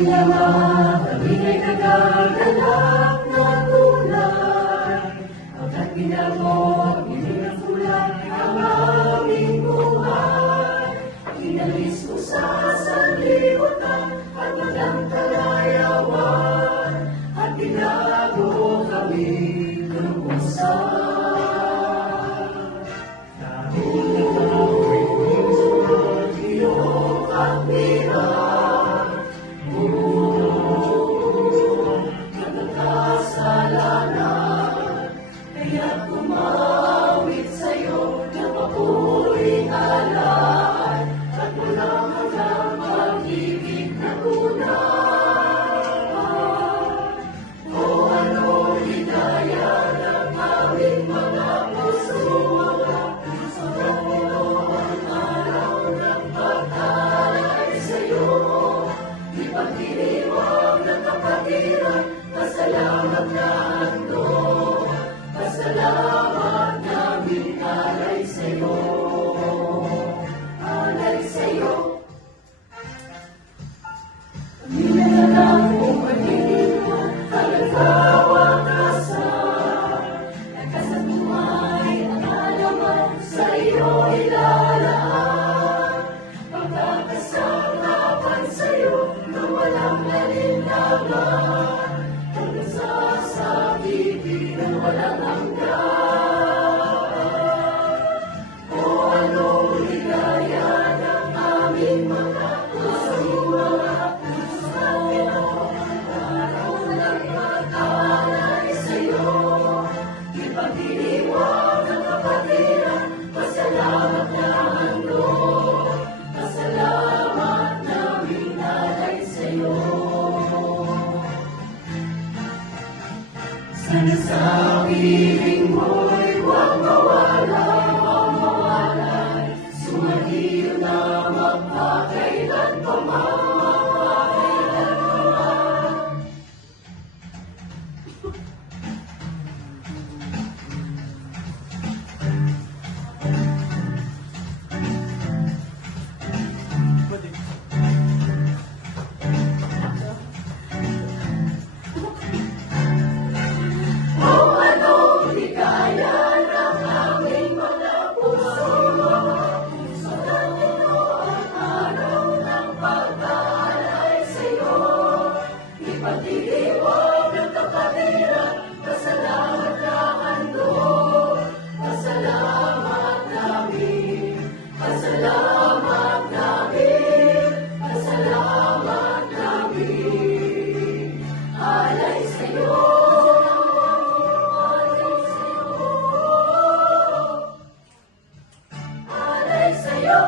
Ama, kami ay nagaganap na tunay. Pagkat ginamot, ginagulay ang aming buhay. Inalis mo sa sanlibutan at walang kalayawan. At binago kami lubusan. Dahil nagawin mo sa iyong kapira. Kaya't tumawid sa'yo na papuring alay at walang hanggang pag-ibig na tunay. O anong hidaya ng aming mga puso, sabat nito ang araw ng pag-alay sa'yo. Ipagdiriwang ng kapatiran, pasalamat na handog. Pasalamat namin alay sa'yo. Alay sa'yo. Pamilya na lang kung pag-ibig hanggang kawakasan. Lakas at buhay ang alaman sa iyo ilalaan. Pagkakasangkapan sa'yo na walang nalinlaban. Hanggang sa sabitin walang hanggan. O anong ligaya ng aming mga puso, mga puso natin ang araw ng pag-alay sa'yo. Ipagdiriwang ng kapatiran, pasalamat na handog. Pasalamat namin alay sa'yo. Sana sa piling mo'y huwag mawalay, sumaliw na magpakailan pa man. Pagdiriwang ng kapatiran, pasalamat na handog. Pasalamat namin, pasalamat namin, pasalamat namin. Alay sa'yo, alay sa'yo, alay sa'yo.